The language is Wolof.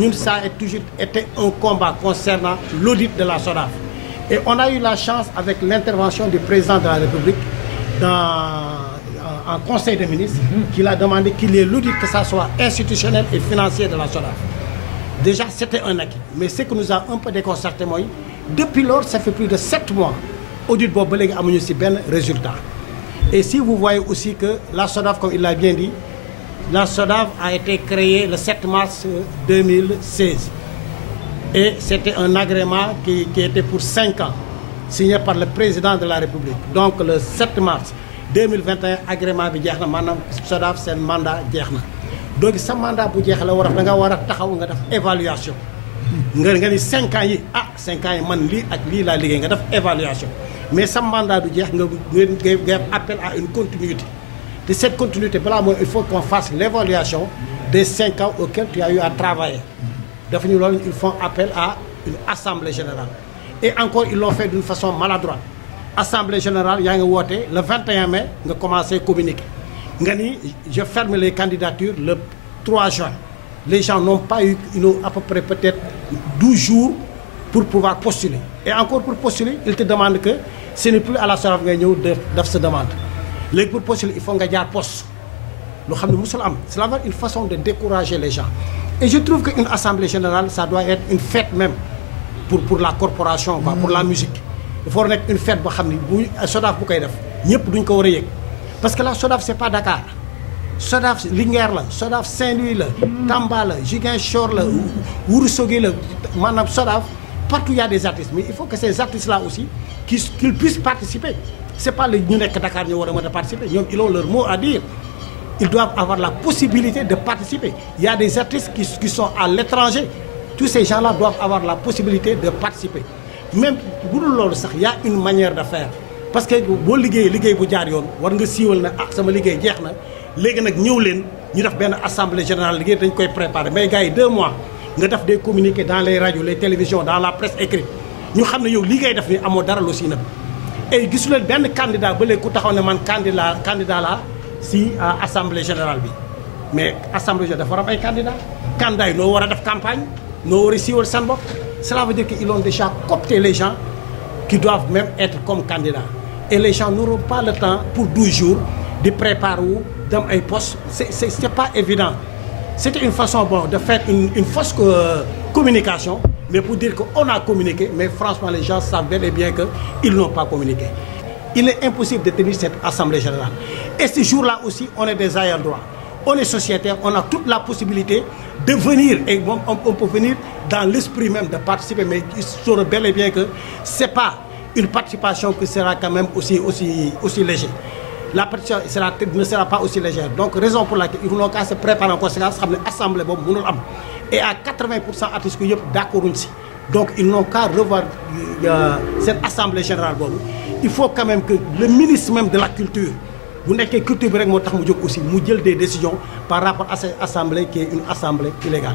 ñun ça a toujours été un combat concernant l'audit de la SODAV. Et on a eu la chance avec l'intervention du président de la République en Conseil des ministres, qu'il a demandé qu'il y ait l'audit, que ça soit institutionnel et financier de la SODAV. Déjà, c'était un acquis. Mais ce que nous a un peu déconcerté, moi, depuis lors, ça fait plus de 7 mois, audit boobu ba léegi amuñu ci benn résultat. Et si vous voyez aussi que la SODAV, comme il l'a bien dit, la SODAV a été créée le 7 mars 2016. Et c'était un agrément qui était pour 5 ans, signé par le président de la République. Donc le 7 mars 2021, agrément bi jeex na maanaam SODAV seen mandat jeex na. Donc sa mandat bu jeex la da nga war a taxaw nga def évaluation. nga ni 5 ans yi 5 ans yi man lii ak lii laa liggéey nga def évaluation. Mais sa mandat du jeex nga def appel à une continuité. De cette continuité, il faut qu'on fasse l'évaluation des 5 ans auxquels tu as eu à travailler. Ils font appel à une assemblée générale. Et encore, ils l'ont fait d'une façon maladroite. Assemblée générale, le 21 mai, on a commencé à communiquer. Je ferme les candidatures le 3 juin. Les gens n'ont pas eu, à peu près peut-être 12 jours pour pouvoir postuler. Et encore pour postuler, ils te demandent que ce n'est plus à la SODAV de se demander. Pour postuler, il faut que tu poste. C'est une façon de décourager les gens. Et je trouve qu'une assemblée générale, ça doit être une fête même pour la corporation, pour la musique. Il faut être une fête pour la SODAV. Parce que la SODAV, ce n'est pas Dakar. SODAV, Linguère, SODAV, Saint-Louis, Tamba, Ziguinchor, Ourossogui, Manam SODAV. Partout il y a des artistes. Mais il faut que ces artistes-là aussi, qu'ils puissent participer. Ce n'est pas les gens de Dakar qui doivent participer. Ils ont leur mot à dire. Ils doivent avoir la possibilité de participer. Il y a des artistes qui sont à l'étranger. Tous ces gens-là doivent avoir la possibilité de participer. Même pour l'autre, il y a une manière de faire. Parce que si vous avez bu jaar yoon war nga siiwal na sama liggéey jeex na léegi nag ñëw leen ñu def benn assemblée générale liggéey dañ koy préparer mais gars yi 2 mois nga def des communiqués dans les radios les télévisions dans la presse écrite ñu xam ne yow li ngay def ni amoo dara lu si nag et gisu leen benn candidat ba léegi ku taxaw ne man candidat la si assemblée générale bi mais assemblée générale dafa war am ay candidats yi noo war a def campagne noo war a siiwal seen bopp cela veut dire qu'ils ont déjà coopté les gens qui doivent même être comme candidats et les gens n'auront pas le temps pour 12 jours de préparer ou dans un poste. C'est pas évident. C'était une façon de faire une fausse communication, mais pour dire qu'on a communiqué, mais franchement les gens savent bel et bien qu'ils n'ont pas communiqué. Il est impossible de tenir cette assemblée générale. Et ce jour-là aussi, on est des ayants droit. On est sociétaire, on a toute la possibilité de venir, et on peut venir dans l'esprit même de participer, mais il saura bel et bien que ce n'est pas une participation qui sera quand même aussi légère. La participation ne sera pas aussi légère. Donc, raison pour laquelle ils vont se préparer en conséquence, l'Assemblée, et à 80% artistes qui sont d'accord. Donc, ils n'ont qu'à revoir cette Assemblée générale. Il faut quand même que le ministre même de la Culture, vous n'êtes que culture aussi, nous des décisions par rapport à cette assemblée qui est une assemblée illégale.